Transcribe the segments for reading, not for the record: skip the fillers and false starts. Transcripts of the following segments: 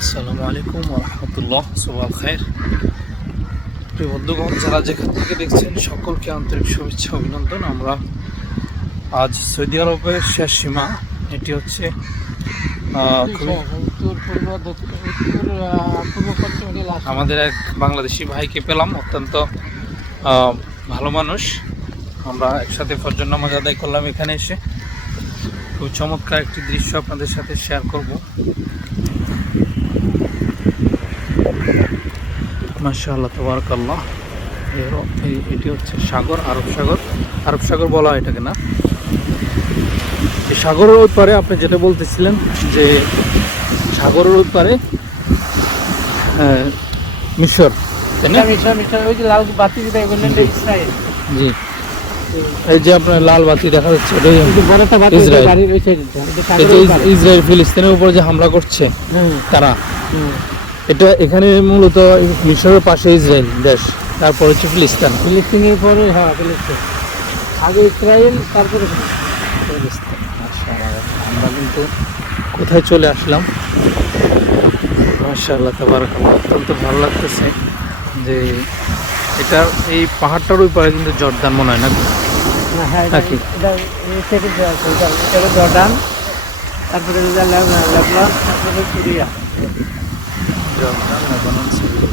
আসসালামু আলাইকুম ওয়া রাহমাতুল্লাহ। সুবহান খায়ের। প্রিয় বন্ধুগণ, যারা যেখান থেকে দেখছেন সকলকে আন্তরিক শুভেচ্ছা অভিনন্দন। আমরা আজ সৌদি আরবের শেষ সীমা, এটি হচ্ছে আমাদের এক বাংলাদেশি ভাইকে পেলাম, অত্যন্ত ভালো মানুষ। আমরা একসাথে ফজর নামাজ আদায় করলাম এখানে এসে। খুব চমৎকার একটি দৃশ্য আপনাদের সাথে শেয়ার করব। মাশাআল্লাহ, তাবারাকাল্লাহ। এটি হচ্ছে সাগর, আরব সাগর বলা হয় এটাকে, না? এই সাগরের ওই পারে আপনি যেটা বলতেছিলেন যে সাগরের ওই পারে মিশর, তাই না? ওই যে লাল বাতি যেটা বললেন ইসরায়েল। জি, এই যে আপনার লাল বাতি দেখা যাচ্ছে ইসরায়েল ফিলিস্তিনের উপর যে হামলা করছে তারা, এটা এখানে মূলত মিশরের পাশে ইসরায়েল দেশ, তারপর হচ্ছে ফিলিস্তিনের পরে, হ্যাঁ ফিলিস্তিন, আগে ইসরায়েল, তারপরে ফিলিস্তিন। আমরা কিন্তু কোথায় চলে আসলাম। মাশাআল্লাহ, তাবারাকাল্লাহ। অত্যন্ত ভালো লাগতেছে যে এটা এই পাহাড়টার ওই পারে কিন্তু জর্দান মনে হয়, না? জর্ডান, তারপরে লেবানন, তারপরে সিরিয়া। Jordan, Lebanon, Syria.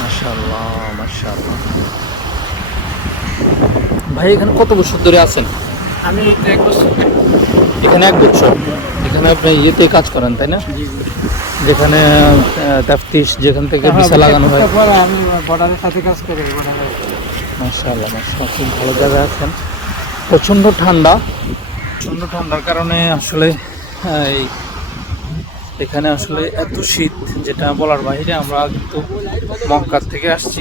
মাশাআল্লাহ, মাশাআল্লাহ। ভাই, এখানে কত বছর ধরে আছেন? আমি 1 বছর। এখানে 1 বছর। এখানে আপনি ইয়েতে কাজ করেন, তাই না? যেখানে তাফতিশ, যেখান থেকে ভিসা লাগানো হয়। আমি বর্ডারের সাথে কাজ করি। মাশাআল্লাহ, মাশাআল্লাহ, খুব ভালো জায়গায় আছেন। প্রচণ্ড ঠান্ডার কারণে আসলে এখানে আসলে এত শীত যেটা বলার বাইরে। আমরা কিন্তু মক্কা থেকে আসছি,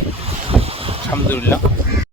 আলহামদুলিল্লাহ।